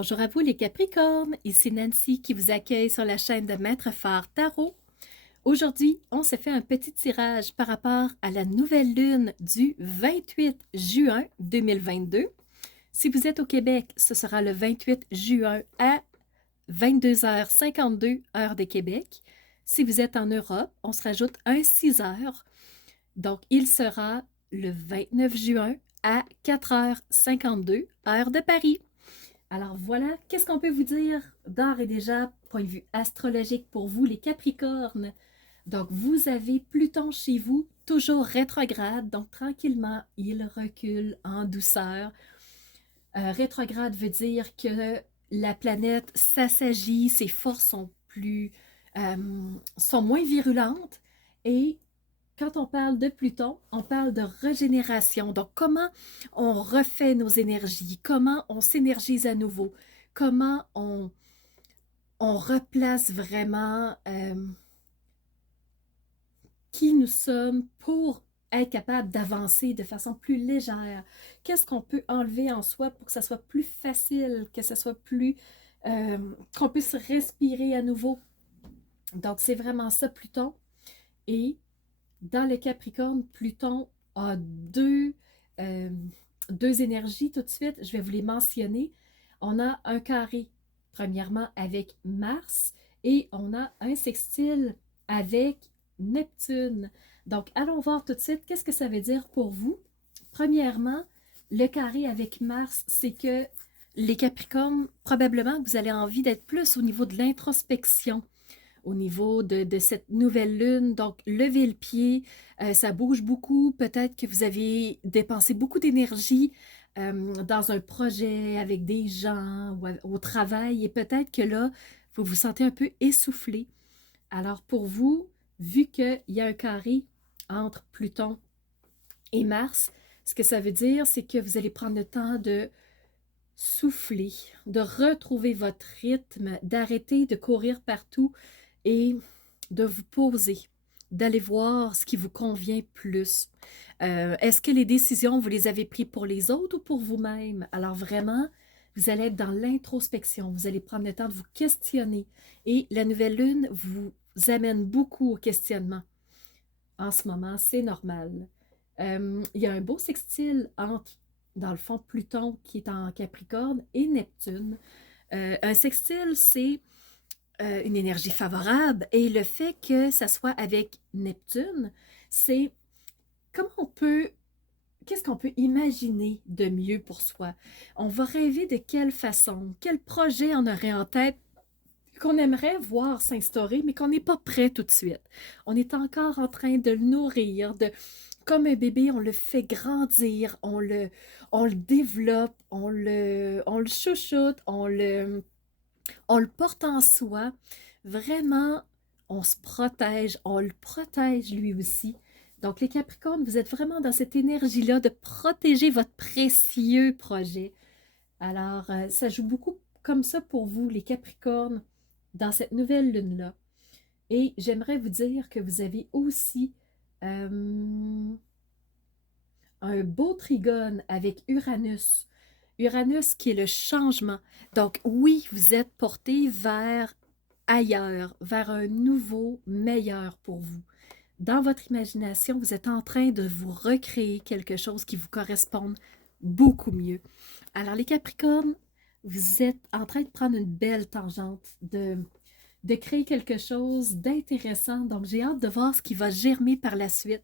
Bonjour à vous les Capricornes, ici Nancy qui vous accueille sur la chaîne de Maître Phare Tarot. Aujourd'hui, on se fait un petit tirage par rapport à la nouvelle lune du 28 juin 2022. Si vous êtes au Québec, ce sera le 28 juin à 22h52 heure de Québec. Si vous êtes en Europe, on se rajoute un 6 heures. Donc, il sera le 29 juin à 4h52 heure de Paris. Alors voilà, qu'est-ce qu'on peut vous dire d'ores et déjà, point de vue astrologique pour vous, les Capricornes? Donc, vous avez Pluton chez vous, toujours rétrograde, donc tranquillement, il recule en douceur. Rétrograde veut dire que la planète s'assagit, ses forces sont moins virulentes et quand on parle de Pluton, on parle de régénération. Donc, comment on refait nos énergies, comment on s'énergise à nouveau, comment on replace vraiment qui nous sommes pour être capable d'avancer de façon plus légère. Qu'est-ce qu'on peut enlever en soi pour que ça soit plus facile, que ça soit plus... qu'on puisse respirer à nouveau. Donc, c'est vraiment ça, Pluton. Et dans le Capricorne, Pluton a deux énergies tout de suite. Je vais vous les mentionner. On a un carré, premièrement, avec Mars et on a un sextile avec Neptune. Donc, allons voir tout de suite qu'est-ce que ça veut dire pour vous. Premièrement, le carré avec Mars, c'est que les Capricornes, probablement que vous avez envie d'être plus au niveau de l'introspection au niveau de cette nouvelle lune. Donc, levez le pied, ça bouge beaucoup. Peut-être que vous avez dépensé beaucoup d'énergie dans un projet avec des gens ou au travail et peut-être que là, vous vous sentez un peu essoufflé. Alors, pour vous, vu qu'il y a un carré entre Pluton et Mars, ce que ça veut dire, c'est que vous allez prendre le temps de souffler, de retrouver votre rythme, d'arrêter de courir partout et de vous poser, d'aller voir ce qui vous convient plus. Est-ce que les décisions, vous les avez prises pour les autres ou pour vous-même? Alors vraiment, vous allez être dans l'introspection, vous allez prendre le temps de vous questionner et la nouvelle lune vous amène beaucoup au questionnement. En ce moment, c'est normal. Il y a un beau sextile entre, dans le fond, Pluton qui est en Capricorne et Neptune. Un sextile, c'est une énergie favorable et le fait que ça soit avec Neptune, c'est comment on peut, qu'est-ce qu'on peut imaginer de mieux pour soi? On va rêver de quelle façon, quel projet on aurait en tête qu'on aimerait voir s'instaurer, mais qu'on n'est pas prêt tout de suite. On est encore en train de le nourrir, comme un bébé, on le fait grandir, on le développe, on le chouchoute, on le porte en soi. Vraiment, on se protège, on le protège lui aussi. Donc, les Capricornes, vous êtes vraiment dans cette énergie-là de protéger votre précieux projet. Alors, ça joue beaucoup comme ça pour vous, les Capricornes, dans cette nouvelle lune-là. Et j'aimerais vous dire que vous avez aussi un beau trigone avec Uranus. Uranus qui est le changement. Donc oui, vous êtes porté vers ailleurs, vers un nouveau, meilleur pour vous. Dans votre imagination, vous êtes en train de vous recréer quelque chose qui vous corresponde beaucoup mieux. Alors les Capricornes, vous êtes en train de prendre une belle tangente, de créer quelque chose d'intéressant. Donc j'ai hâte de voir ce qui va germer par la suite.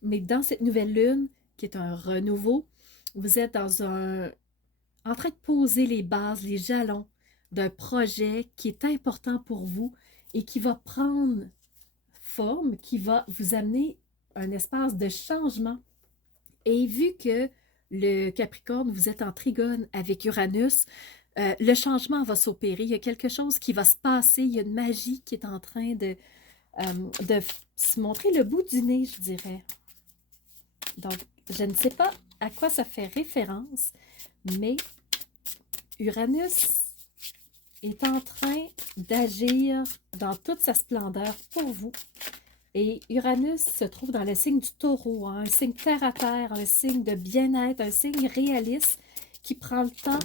Mais dans cette nouvelle lune, qui est un renouveau, vous êtes en train de poser les bases, les jalons d'un projet qui est important pour vous et qui va prendre forme, qui va vous amener un espace de changement. Et vu que le Capricorne, vous êtes en trigone avec Uranus, le changement va s'opérer. Il y a quelque chose qui va se passer. Il y a une magie qui est en train de se montrer le bout du nez, je dirais. Donc, je ne sais pas à quoi ça fait référence, mais Uranus est en train d'agir dans toute sa splendeur pour vous. Et Uranus se trouve dans le signe du taureau, hein, un signe terre à terre, un signe de bien-être, un signe réaliste qui prend le temps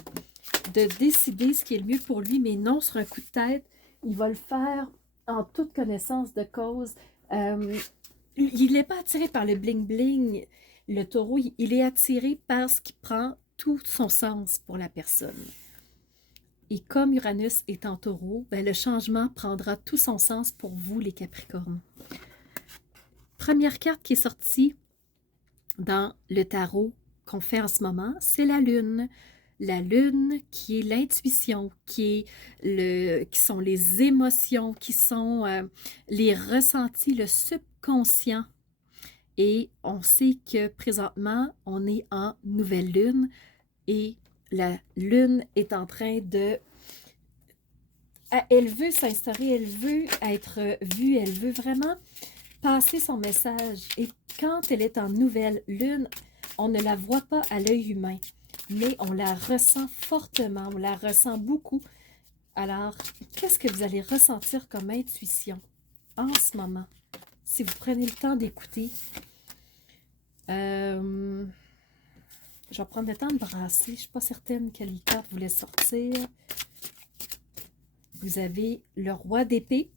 de décider ce qui est le mieux pour lui, mais non sur un coup de tête. Il va le faire en toute connaissance de cause. Il n'est pas attiré par le bling-bling. Le taureau, il est attiré par ce qui prend tout son sens pour la personne. Et comme Uranus est en taureau, ben le changement prendra tout son sens pour vous, les Capricornes. Première carte qui est sortie dans le tarot qu'on fait en ce moment, c'est la Lune. La Lune qui est l'intuition, qui sont les émotions, qui sont les ressentis, le subconscient. Et on sait que présentement, on est en nouvelle Lune et la Lune est en train de... Elle veut s'instaurer, elle veut être vue, elle veut vraiment passer son message. Et quand elle est en nouvelle Lune, on ne la voit pas à l'œil humain, mais on la ressent fortement, on la ressent beaucoup. Alors, qu'est-ce que vous allez ressentir comme intuition en ce moment? Si vous prenez le temps d'écouter, je vais prendre le temps de brasser. Je ne suis pas certaine quelle carte voulait sortir. Vous avez le roi d'épée.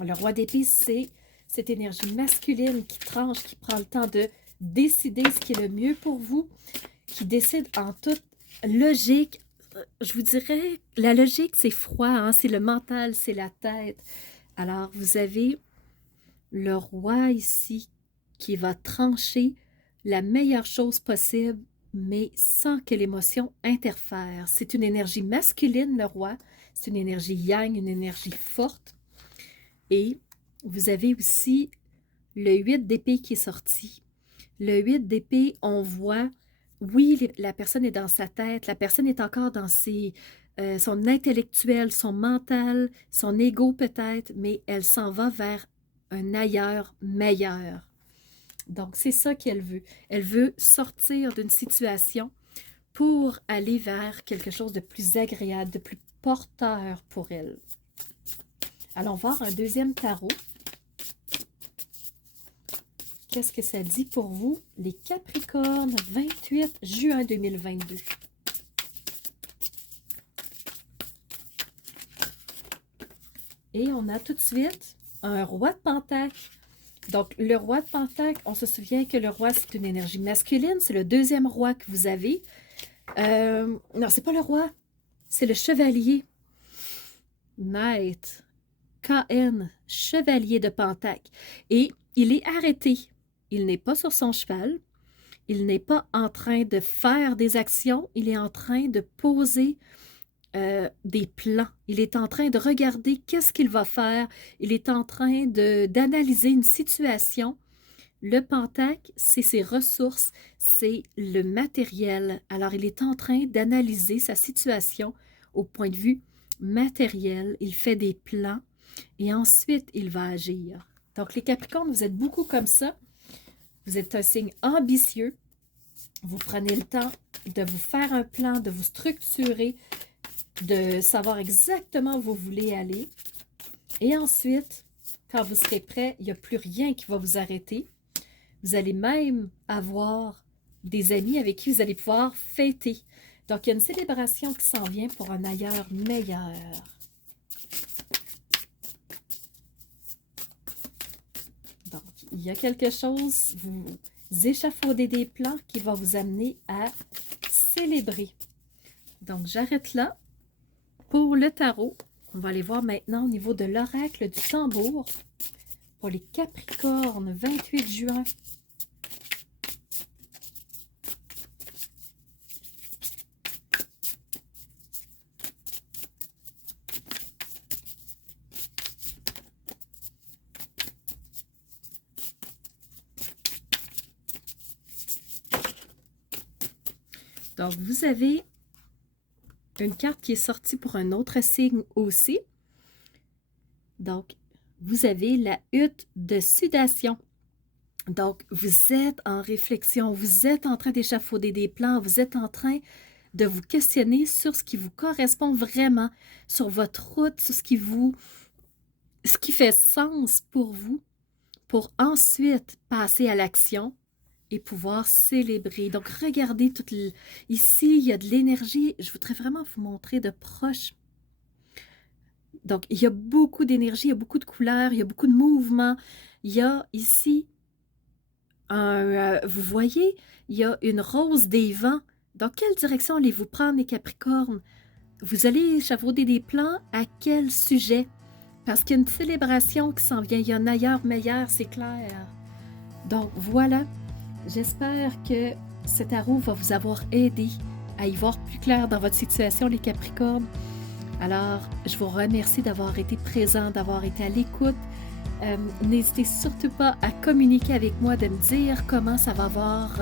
Le roi d'épée, c'est cette énergie masculine qui tranche, qui prend le temps de décider ce qui est le mieux pour vous, qui décide en toute logique. Je vous dirais, la logique, c'est froid, hein? C'est le mental, c'est la tête. Alors, vous avez le roi ici qui va trancher la meilleure chose possible, mais sans que l'émotion interfère. C'est une énergie masculine, le roi. C'est une énergie yang, une énergie forte. Et vous avez aussi le 8 d'épée qui est sorti. Le 8 d'épée, on voit, oui, la personne est dans sa tête, la personne est encore dans son intellectuel, son mental, son ego peut-être, mais elle s'en va vers un ailleurs meilleur. Donc, c'est ça qu'elle veut. Elle veut sortir d'une situation pour aller vers quelque chose de plus agréable, de plus porteur pour elle. Allons voir un deuxième tarot. Qu'est-ce que ça dit pour vous, les Capricornes, 28 juin 2022? Et on a tout de suite un roi de Pentacle. Donc, le roi de Pentacle, on se souvient que le roi, c'est une énergie masculine. C'est le deuxième roi que vous avez. Non, c'est pas le roi. C'est le chevalier. Knight. KN, chevalier de Pentacle. Et il est arrêté. Il n'est pas sur son cheval. Il n'est pas en train de faire des actions. Il est en train de poser des plans. Il est en train de regarder qu'est-ce qu'il va faire. Il est en train d'analyser une situation. Le Pentacle, c'est ses ressources, c'est le matériel. Alors, il est en train d'analyser sa situation au point de vue matériel. Il fait des plans et ensuite, il va agir. Donc, les Capricornes, vous êtes beaucoup comme ça. Vous êtes un signe ambitieux. Vous prenez le temps de vous faire un plan, de vous structurer, de savoir exactement où vous voulez aller. Et ensuite, quand vous serez prêt, il n'y a plus rien qui va vous arrêter. Vous allez même avoir des amis avec qui vous allez pouvoir fêter. Donc, il y a une célébration qui s'en vient pour un ailleurs meilleur. Donc, il y a quelque chose, vous échafaudez des plans qui va vous amener à célébrer. Donc, j'arrête là pour le tarot. On va aller voir maintenant au niveau de l'oracle du tambour pour les Capricornes, 28 juin. Donc, vous avez une carte qui est sortie pour un autre signe aussi. Donc, vous avez la hutte de sudation. Donc, vous êtes en réflexion, vous êtes en train d'échafauder des plans, vous êtes en train de vous questionner sur ce qui vous correspond vraiment, sur votre route, sur ce qui fait sens pour vous, pour ensuite passer à l'action et pouvoir célébrer. Donc, regardez ici, il y a de l'énergie. Je voudrais vraiment vous montrer de proche. Donc, il y a beaucoup d'énergie, il y a beaucoup de couleurs, il y a beaucoup de mouvements. Il y a ici, vous voyez, il y a une rose des vents. Dans quelle direction allez-vous prendre, les Capricornes? Vous allez échafauder des plans à quel sujet? Parce qu'il y a une célébration qui s'en vient. Il y a un ailleurs meilleur, c'est clair. Donc, voilà. J'espère que ce tarot va vous avoir aidé à y voir plus clair dans votre situation, les Capricornes. Alors, je vous remercie d'avoir été présent, d'avoir été à l'écoute. N'hésitez surtout pas à communiquer avec moi, de me dire comment ça va avoir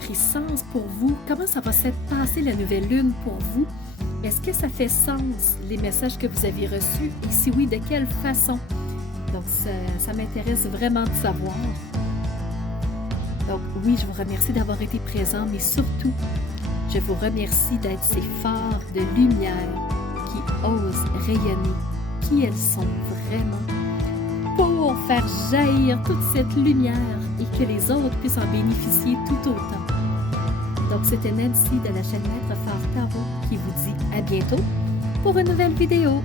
pris sens pour vous, comment ça va s'être passé la nouvelle lune pour vous. Est-ce que ça fait sens, les messages que vous avez reçus? Et si oui, de quelle façon? Donc, ça m'intéresse vraiment de savoir. Donc, oui, je vous remercie d'avoir été présent, mais surtout, je vous remercie d'être ces phares de lumière qui osent rayonner qui elles sont vraiment pour faire jaillir toute cette lumière et que les autres puissent en bénéficier tout autant. Donc, c'était Nancy de la chaîne Maître Phare Tarot qui vous dit à bientôt pour une nouvelle vidéo.